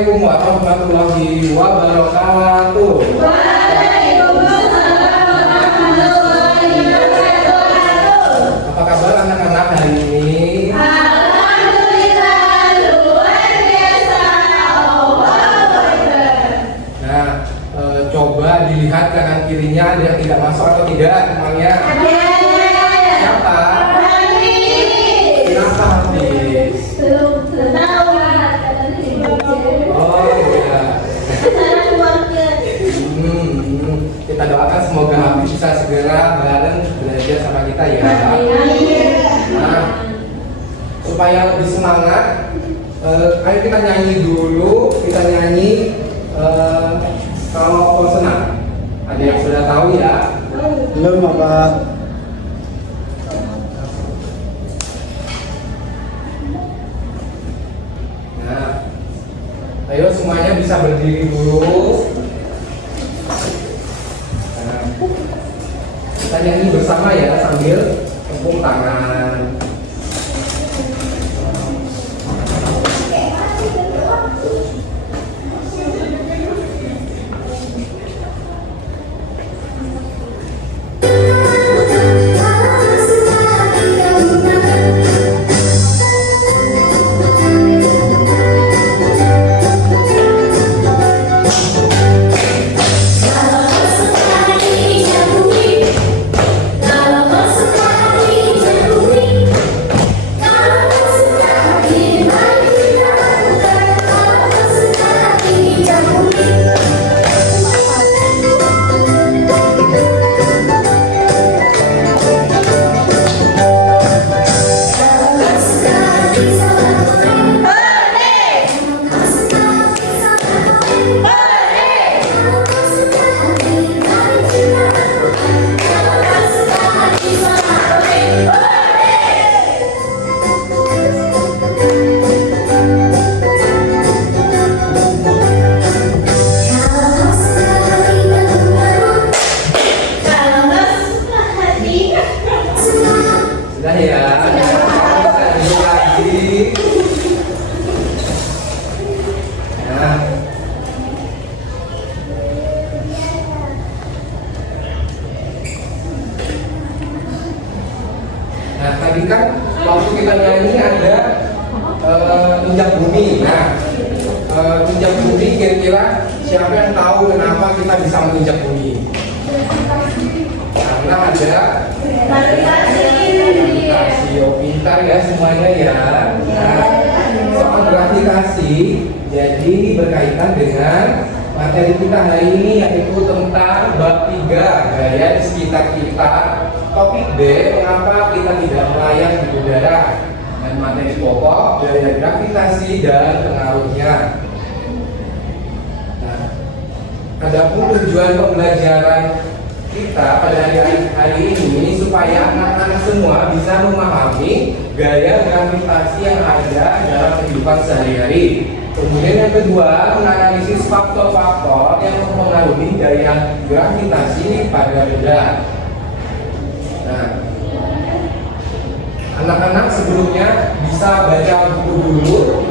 Assalamualaikum warahmatullahi wabarakatuh. Waalaikumsalam warahmatullahi wabarakatuh. Apa kabar anak-anak hari ini? Alhamdulillah luar biasa. Allahu Akbar. Nah, coba dilihat kanan kirinya ada yang tidak masuk atau tidak temannya. Siapa? Kenapa habis? Oh iya. Kita doakan semoga Habis bisa segera bareng belajar sama kita ya. Nah, supaya lebih semangat, ayo kita nyanyi dulu. Kita nyanyi kalau senang. Ada yang sudah tahu ya? Belum apa? Nah, ayo semuanya bisa berdiri dulu. Nah, kita nyanyi bersama ya sambil tepuk tangan. Sudah ya, kita duduk lagi. Nah, tadi kan waktu kita nyanyi ada injak bumi. Nah, injak bumi kira-kira siapa yang tahu kenapa kita bisa menginjak bumi? Karena ada gravitasi. Oh, pintar ya semuanya ya. Nah, soal gravitasi jadi berkaitan dengan materi kita hari ini, yaitu tentang bab 3 gaya di sekitar kita. Topik B, mengapa kita tidak melayang di udara, dan materi pokok gaya gravitasi dan pengaruhnya. Nah, adapun tujuan pembelajaran kita pada hari ini supaya anak-anak semua bisa memahami gaya gravitasi yang ada dalam kehidupan sehari-hari. Kemudian yang kedua, menganalisis faktor-faktor yang mempengaruhi gaya gravitasi pada benda. Nah, anak-anak sebelumnya bisa baca buku dulu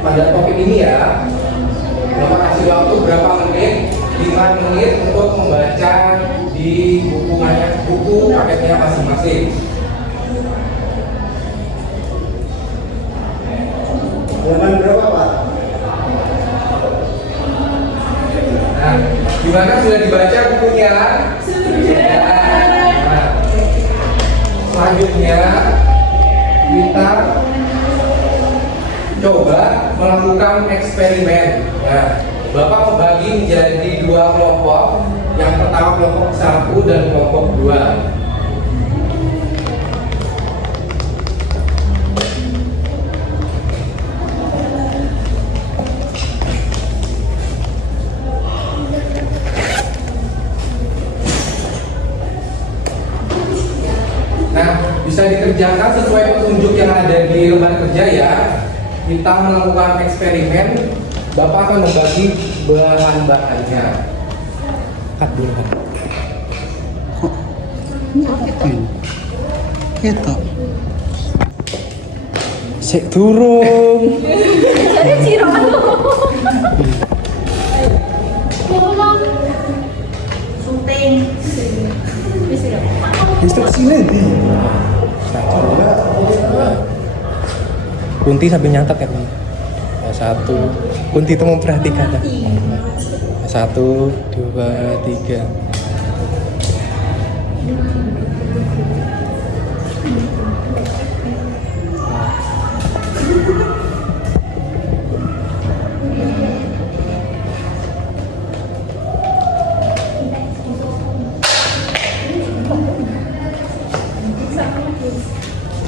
pada topik ini ya. Bapak kasih waktu berapa menit? 5 menit untuk membaca di buku paketnya masing-masing. Halaman berapa, Pak? Nah, gimana, sudah dibaca bukunya? Sudah. Nah, selanjutnya kita coba melakukan eksperimen. Nah, Bapak membagi menjadi 2 kelompok. Yang pertama kelompok 1 dan kelompok 2. Nah, bisa dikerjakan sesuai petunjuk yang ada di lembar kerja ya. Kita melakukan eksperimen. Bapak akan membagi bahan-bahannya. Cut dulu, Pak. Kok gitu? Sik durung. Jadi ciroan ngomong syuting bisa ya Instruksinya di. Kunti sampai nyatet ya, Bang. Satu. Kunti itu memperhatikan. 1, 2, 3.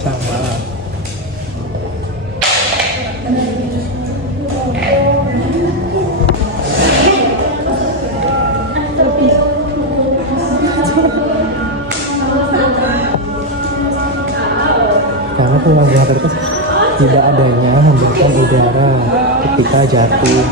Sama. Karena penganggaran itu tidak adanya hambatan udara ketika jatuh.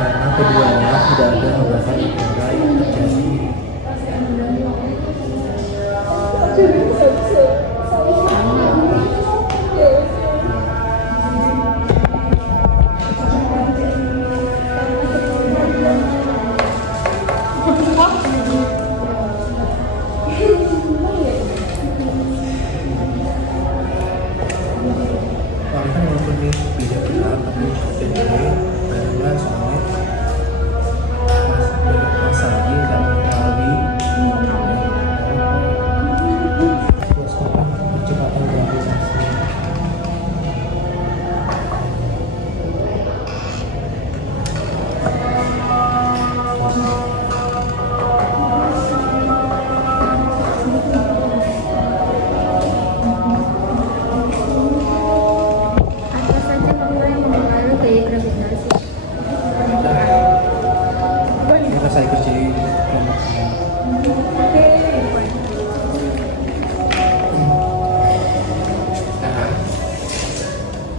Karena keduanya tidak ada hambatan udara yang terjadi. Walaupun walaupun ini beda berat, tapi ini karena soalnya pas lagi nggak mempengaruhi kecepatan gravitasi. apa saja faktor yang mempengaruhi gaya gravitasi Kita saya kerjain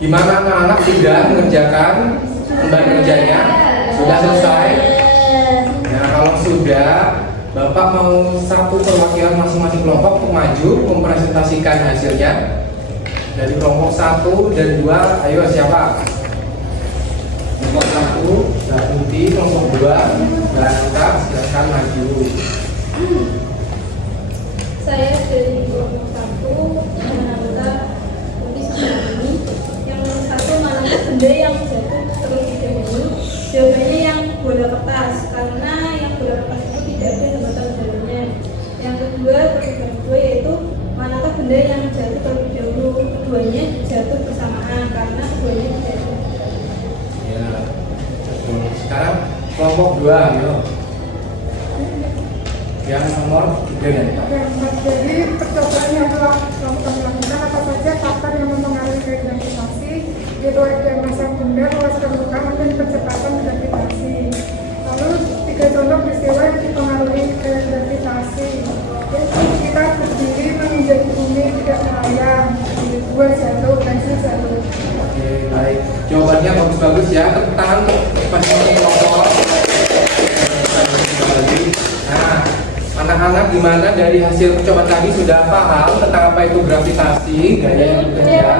Gimana anak-anak sudah mengerjakan lembar kerjanya? Sudah selesai? Nah, kalau sudah, Bapak mau satu perwakilan masing-masing kelompok untuk maju mempresentasikan hasilnya. Dari kelompok 1 dan 2, ayo siapa? Kelompok 1, Mbak Kunti, kelompok 2, Mbak Anita, silakan maju. saya dari kelompok 1 menangkap Kunti sama ini yang satu menangkap benda yang jatuh terlebih dahulu jawabannya yang bola kertas karena yang bola kertas itu tidak ada hambatan udaranya. Yang kedua percobaan kedua yaitu manakah benda yang jatuh terlebih dahulu, keduanya jatuh bersamaan karena keduanya tidak ada. Ya, betul. Sekarang kelompok 2, ayo. Yang nomor 3 dan 4. Jadi percobaan yang telah kami lakukan apa saja faktor yang mempengaruhi gaya gravitasi, yaitu ada massa benda, luas permukaan, dan percepatan gravitasi. Lalu 3 contoh peristiwa yang dipengaruhi gaya gravitasi. Yaitu kita berdiri menginjak bumi tidak melayang, 2 jatuh, dan 1 jatuh. Oke, baik. Jawabannya bagus-bagus ya. Tepuk tangan untuk masing-masing kelompok. Nah, anak-anak gimana dari hasil percobaan tadi sudah paham tentang apa itu gravitasi, gaya yang bekerja?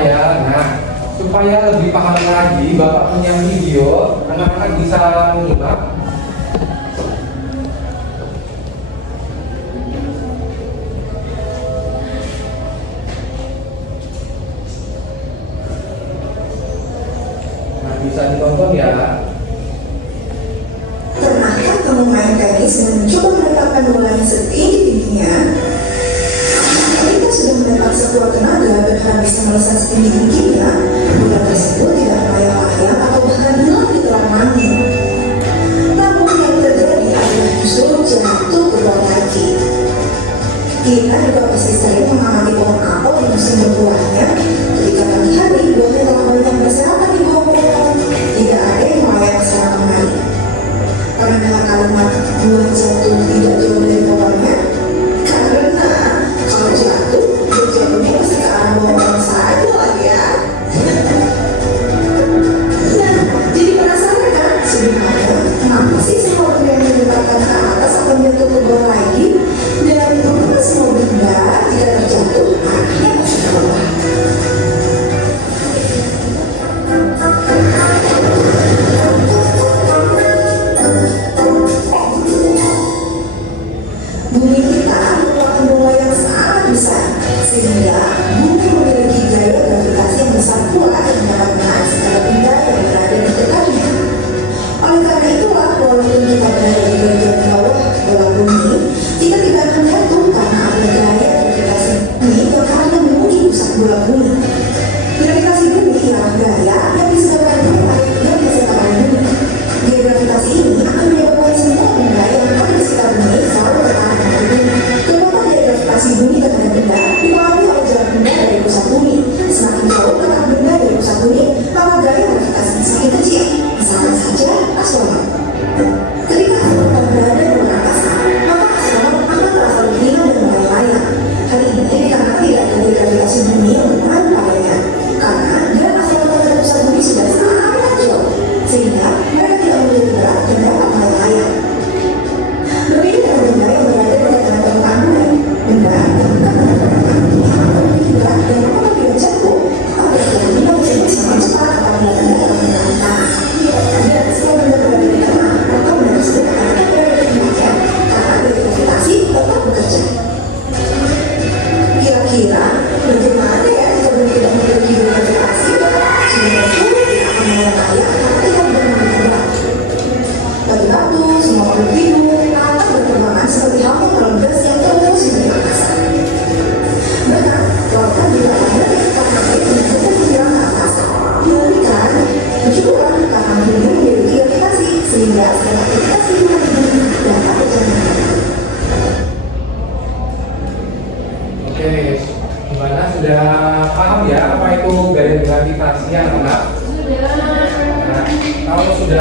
Ya, nah, supaya lebih paham lagi, Bapak punya video, anak-anak bisa menyimak. Nah, bisa ditonton ya. Pernahkah kamu main tenis dan mencoba meletakkan bolanya setinggi-tingginya? Ketika sudah mendapat sekuat tenaga berharap bisa melesat setinggi-tingginya, bola tersebut tidak melayang-layang atau bahkan hilang di telan angin. Namun yang terjadi adalah justru jatuh ke bawah kaki.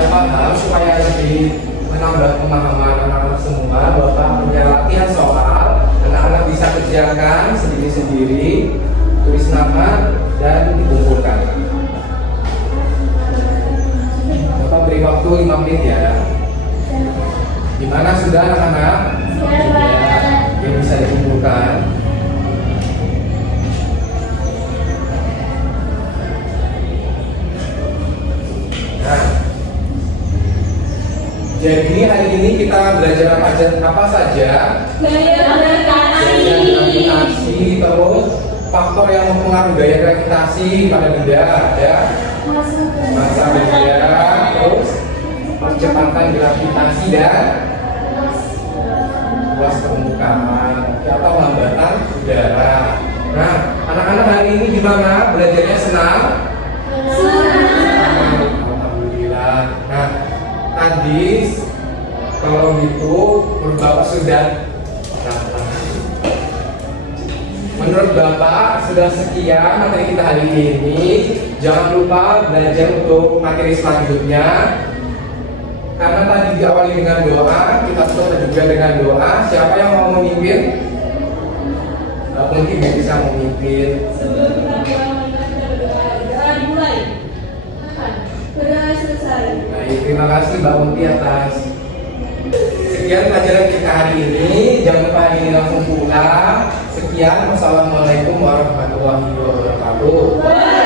paham, supaya lebih menambah pemahaman anak-anak semua, Bapak punya latihan soal, anak-anak bisa kerjakan sendiri-sendiri, tulis nama dan dikumpulkan. Bapak beri waktu 5 menit ya. Gimana sudah anak-anak? Yang bisa dikumpulkan. Nah, jadi hari ini kita belajar apa saja? Gaya gravitasi, terus faktor yang mempengaruhi gaya gravitasi pada benda ada massa benda, terus percepatan gravitasi dan luas permukaan atau hambatan udara. Nah, anak-anak hari ini gimana? Belajarnya senang? Alhamdulillah. Nah, tadi kalau gitu menurut Bapak sudah menurut Bapak sudah sekian materi kita hari ini. Jangan lupa belajar untuk materi selanjutnya. Karena tadi diawali dengan doa, kita tutup juga dengan doa. Siapa yang mau memimpin? Mungkin bisa memimpin. Sebelum kita berdoa dimulai. Sudah selesai. Baik, terima kasih Mbak Unti atas sekian pelajaran kita hari ini. Jangan lupa hari ini langsung pulang. Sekian, wassalamualaikum warahmatullahi wabarakatuh.